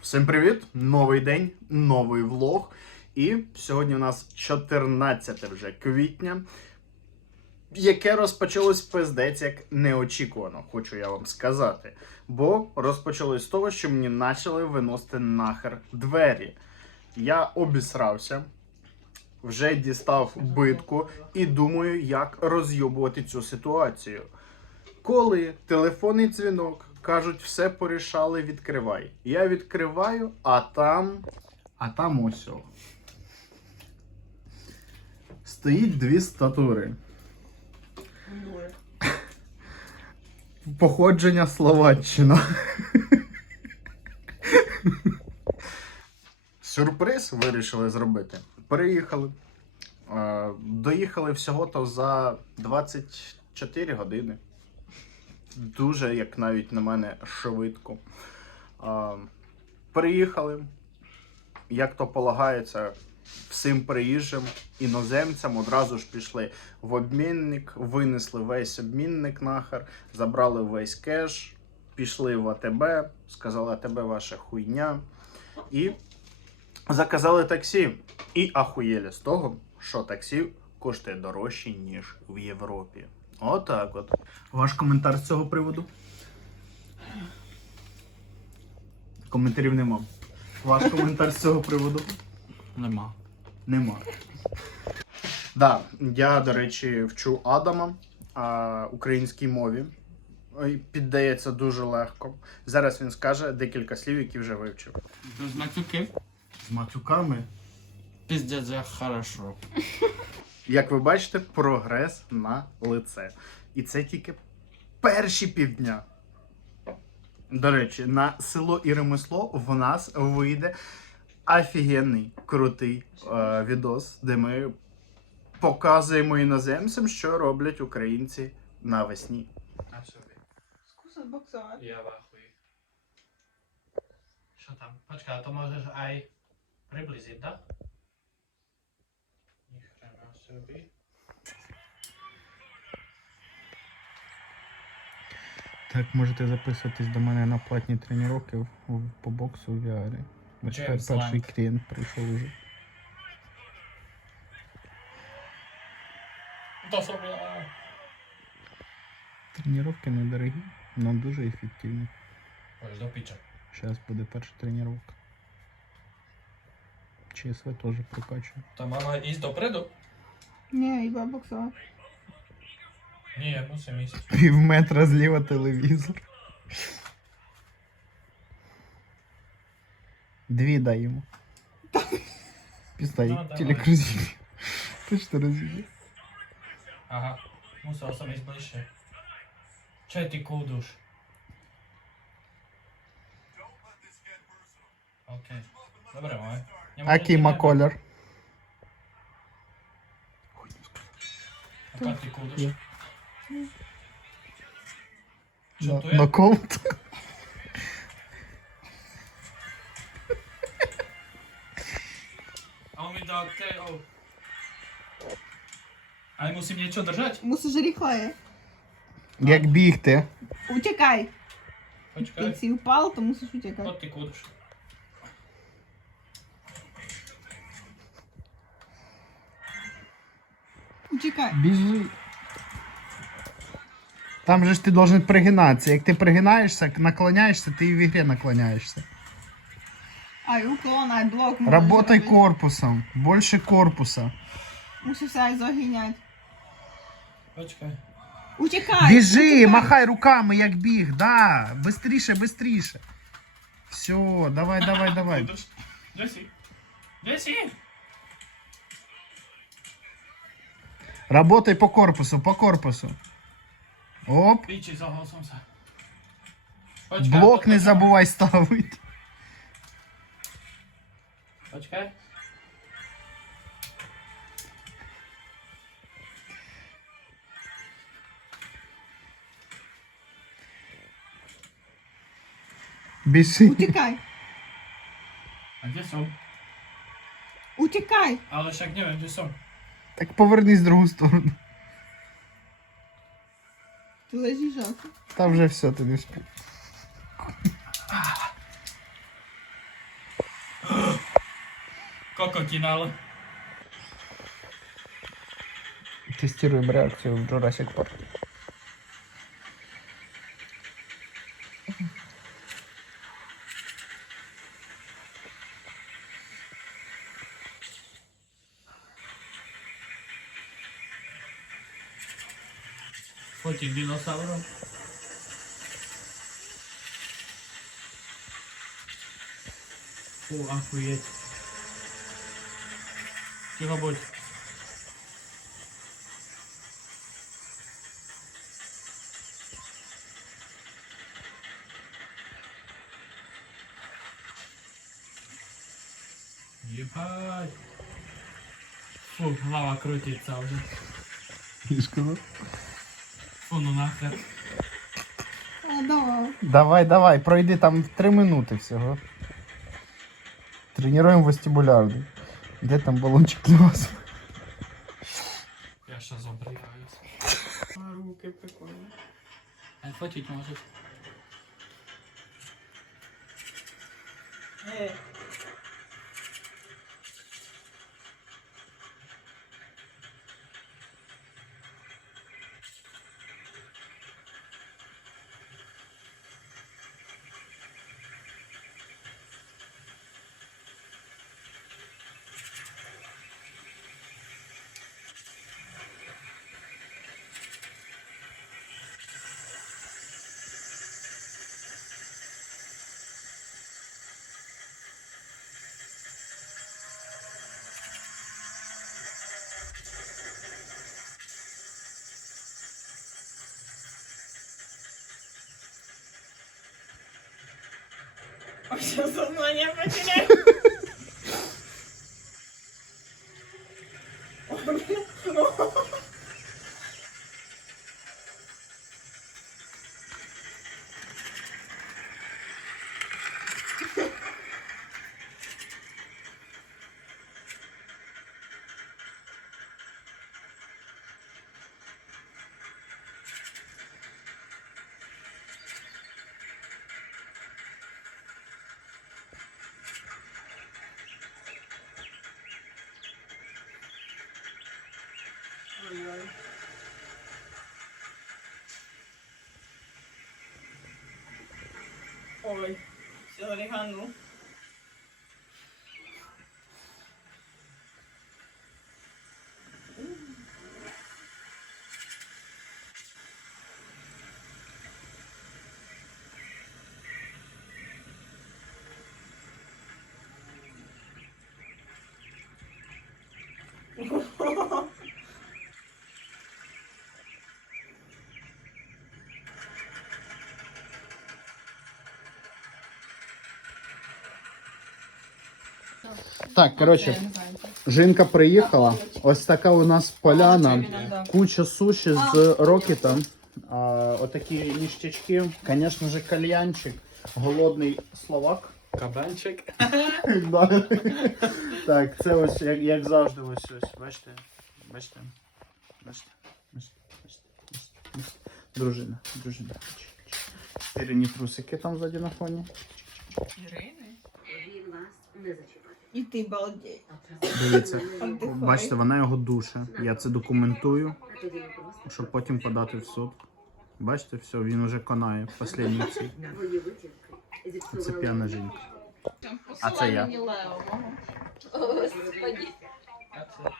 Всім привіт! Новий день, новий влог. І сьогодні у нас 14 вже квітня, яке розпочалось пиздець як неочікувано, хочу я вам сказати. Бо розпочалось з того, що мені почали виносити нахер двері. Я обісрався, вже дістав битку і думаю, як розйобувати цю ситуацію. Коли телефонний дзвінок кажуть, все порішали, відкривай. Я відкриваю, а там. А там ось. о. Стоїть дві статури. Походження Словаччина. Сюрприз вирішили зробити. Переїхали. Е, Доїхали всього-то за 24 години. Дуже, як навіть на мене, швидко. Е, Приїхали, як то полагається, всім приїжджим іноземцям одразу ж пішли в обмінник, винесли весь обмінник нахер, забрали весь кеш, пішли в АТБ, сказали АТБ ваша хуйня. І заказали таксі. І ахуєлі з того, що таксі коштує дорожче, ніж в Європі. Отак от. Ваш коментар з цього приводу? Коментарів нема. Ваш коментар з цього приводу? Нема. Нема. Да, я, до речі, вчу Адама а, українській мові. Піддається дуже легко. Зараз він скаже декілька слів, які вже вивчив. Без матюки? З матюками. Пиздец, як хорошо. Як ви бачите, прогрес на лице. І це тільки перші півдня. До речі, на село і ремесло в нас вийде офігенний крутий е, відос, де ми показуємо іноземцям, що роблять українці навесні. Я в ахуї. Що там? Почекай, а то можеш ай приблизити, да? Собі. Так, можете записуватись до мене на платні тренування по боксу в VR. Ось Джеймс перший Ланг. клієнт прийшов уже. То собі. а. Тренування недорогі, але дуже ефективні. Ось до піча. Зараз буде перша тренування. ЧСВ теж прокачує. Та мама їсть допреду? Ні, іба боксувати. Ні, мусим місяць. Пів метра зліва телевізор. Дві дай йому. Піздай, Ну, давай. телекрузі. Ти що розумієш? Ага. Мусив саме ближче. Чай ти кудуш? Окей. Добре, май. Акий ма колір. А як ти кудуш? Є. Що На- то є? Нокаут. A on mi dał te, o. Ale musi mnie co držać? Мусиш ріхає. Як бігти. Утікай. Ти Poczekaj. ці впав, то мусиш утікати. O ty kurz. Утікай. Біжи. Там же ж ти должен пригинатися. Як ти пригинаєшся, наклоняєшся, ти і в ігрі наклоняєшся. Ай, уклон, ай, блок. Работай робити. корпусом. Больше корпуса. Мусиш ай загинять. Poczekaj. Утікай. Біжи, утікай. махай руками, як біг. Да. Бистріше, бистріше. Все, давай, давай, давай. Kurz. Jesse. Работай по корпусу, по корпусу. Оп. Idźcie za Holsomsa. Poczekaj. Блок не poczekaj. забувай ставити. Poczekaj. Біжи. Утікай. A gdzie są? Утікай. Ale jak nie wiem, gdzie są. Так повернись в другу сторону. Ти лежиш жалко. Та вже все, ти не спів. Коко кінало. Тестируємо реакцію в Jurassic Park. Фотик динозавров. Фу, охуеть. Тихо будь. Ебать. Фу, лава крутится уже. Я сказав. Ну нахер. Давай. Давай, давай, пройди там 3 минути всього. Тренуємо вестибулярний. Де там балончик для вас? Я сейчас обрыгаюсь. А, руки прикольні. А фотить можешь? Е, Вообще сознание потеряю. Mikołaj z Так, коротше, жінка приїхала. Ось така у нас поляна. Куча суші з рокетом. А, отакі ніштячки. Звісно ж, кальянчик. Голодний словак. Кабанчик. Да. Так, це ось як, як завжди, ось ось. Бачите? Бачите? Бачите? Бачите? Бачите? Бачите? Дружина, дружина. Ірині трусики там ззаді на фоні. Ірини? Він вас не зачіпає. І ти балдій. Дивіться, бачите, вона його душе. Я це документую, щоб потім подати в суд. Бачите, все, він уже конає в останній цій. Це п'яна жінка. А це я. Господи.